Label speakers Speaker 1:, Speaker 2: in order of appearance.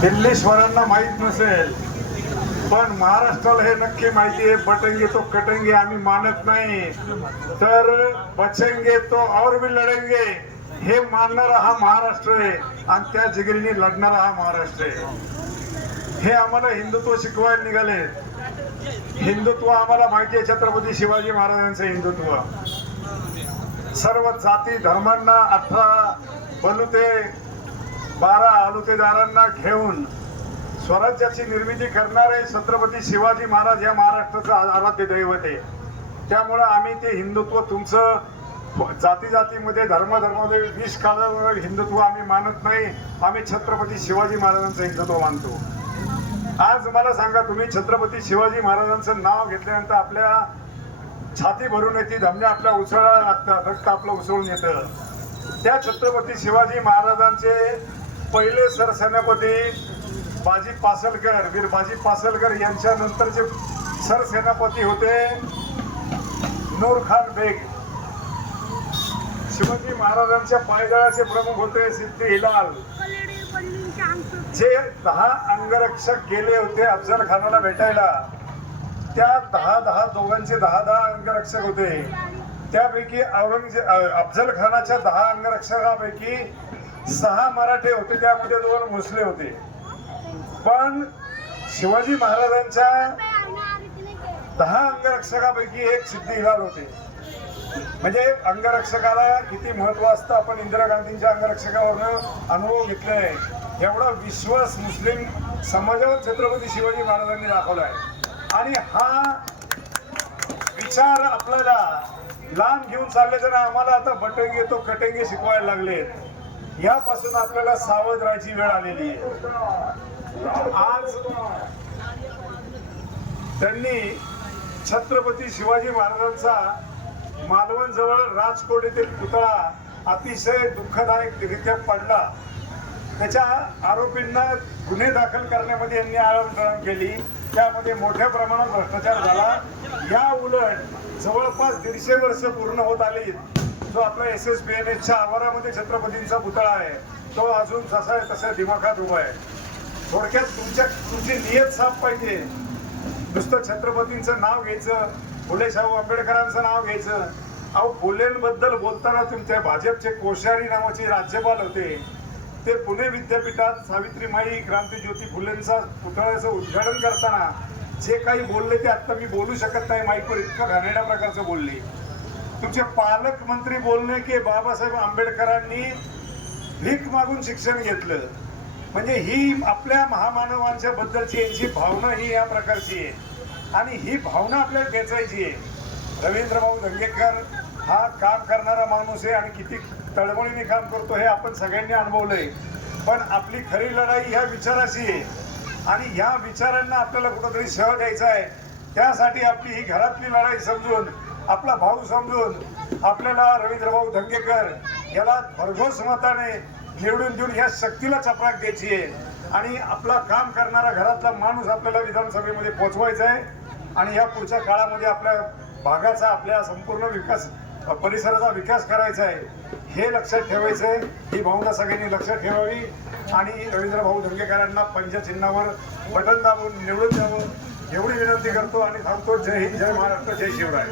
Speaker 1: दिल्लीश्वरांना माहीत नसेल पण महाराष्ट्राला हे नक्की माहिती आहे पटंगे तो कटंगे आम्ही मानत नाही. तर पचंगे तो और भी लढंगे हे मानणारा हा महाराष्ट्र आहे आणि त्या जिगरीने लढणारा हा महाराष्ट्र आहे. हे आम्हाला हिंदुत्व शिकवायला निघाले. हिंदुत्व आम्हाला माहिती आहे छत्रपती शिवाजी महाराजांचं हिंदुत्व. सर्व जाती धर्मांना अठरा बलुते बारा आलुतेदारांना घेऊन स्वराज्याची निर्मिती करणारे छत्रपती शिवाजी महाराज या महाराष्ट्राचं आराध्य दैवत आहे. त्यामुळं आम्ही ते हिंदुत्व तुमचं जाती जातीमध्ये धर्म धर्मामध्ये विष काढावं हिंदुत्व आम्ही मानत नाही. आम्ही छत्रपती शिवाजी महाराजांचं हिंदुत्व मानतो. आज मला सांगा तुम्ही छत्रपती शिवाजी महाराजांचं नाव घेतल्यानंतर आपल्या छाती भरून येते धमन्या आपल्या उसळायला लागतात रक्त आपलं उसळून येतं. त्या छत्रपती शिवाजी महाराजांचे पहिले सरसेनापती बाजी पासलकर वीर बाजी पासलकर यांच्या नंतरचे सरसेनापती होते नूर खान बेग. शिवाजी महाराजांच्या पायदळाचे प्रमुख होते सिद्धी हिलाल. जे दहा अंगरक्षक गेले होते अफजल खानाला भेटायला त्या दहा दहा दोघांचे दहा दहा अंगरक्षक होते. त्यापैकी औरंगजेब अफजल खानाच्या दहा अंगरक्षकापैकी सहा मराठे होते त्यामध्ये दोन भोसले होते. पण शिवाजी महाराजांच्या दहा अंगरक्षकापैकी एक सिद्धी हिलाल होते. म्हणजे अंगरक्षकाला किती महत्त्व असतं आपण इंदिरा गांधींच्या अंगरक्षकावरनं अनुभव घेतलाय एवढा विश्वास मुस्लिम समाजावर छत्रपती शिवाजी महाराजांनी दाखवलाय आणि हा विचार आपल्याला लांब घेऊन चालले तर आम्हाला आता बटंगे तो कटेंगे शिकवायला लागलेत. यापासून आपल्याला सावध राहायची वेळ आलेली आहे. आज त्यांनी छत्रपती शिवाजी महाराजांचा मालवण जवळ राजकोट येथील पुतळा अतिशय दुःखदायक पडला. त्याच्या आरोपींना गुन्हे दाखल करण्यामध्ये यांनी आळमटळम केली. त्यामध्ये मोठ्या प्रमाणात भ्रष्टाचार झाला. या उलट जवळपास दीडशे वर्ष पूर्ण होत आली जो आपला एस एस बी एन एसच्या आवारामध्ये छत्रपतींचा पुतळा आहे तो अजून जसा आहे तसा दिमाखात उभा आहे. थोडक्यात तुमच्या तुमची नियत साफ पाहिजे. नुसतं छत्रपतींचं नाव घ्यायचं फुले शाहू आंबेडकरांचं नाव घ्यायचं. अहो फुलेंबद्दल बोलताना तुमच्या भाजपचे कोश्यारी नावाचे राज्यपाल होते. ते पुणे विद्यापीठात सावित्रीमाई क्रांतीज्योती फुलेंचा पुतळ्याचं उद्घाटन करताना जे काही बोलले ते आत्ता मी बोलू शकत नाही माईकवर इतकं घाणेड्या प्रकारचं बोलले. तुमचे पालकमंत्री बोलणे की बाबासाहेब आंबेडकरांनी भीक मागून शिक्षण घेतलं. म्हणजे ही आपल्या महामानवांच्या बद्दलची यांची भावना ही या प्रकारची आहे. आणि ही भावना आपल्याला खेचायची आहे. रवींद्रभाऊ धंगेकर हा काम करणारा माणूस आहे आणि किती तळमळीने काम करतो हे आपण सगळ्यांनी अनुभवलंय. पण आपली खरी लढाई ह्या विचाराची आहे. आणि ह्या विचारांना आपल्याला कुठंतरी शह द्यायचा आहे. त्यासाठी आपली ही घरातली लढाई समजून आपला भाऊ समजून आपल्याला रवींद्रभाऊ धंगेकर याला भरघोस मताने निवडून देऊन ह्या शक्तीला चपराक द्यायची आहे. आणि आपला काम करणारा घरातला माणूस आपल्याला विधानसभेमध्ये पोहोचवायचा आहे. आणि या पुढच्या काळामध्ये आपल्या भागाचा आपल्या संपूर्ण विकास परिसराचा विकास करायचा आहे. हे लक्षात ठेवायचं आहे ही भावना सगळ्यांनी लक्षात ठेवावी. आणि रवींद्र भाऊ धंगेकरांना पंचचिन्हावर बटन दाबून निवडून द्यावं. एवढी विनंती करतो आणि थांबतो. जय हिंद जय महाराष्ट्र जय शिवराय.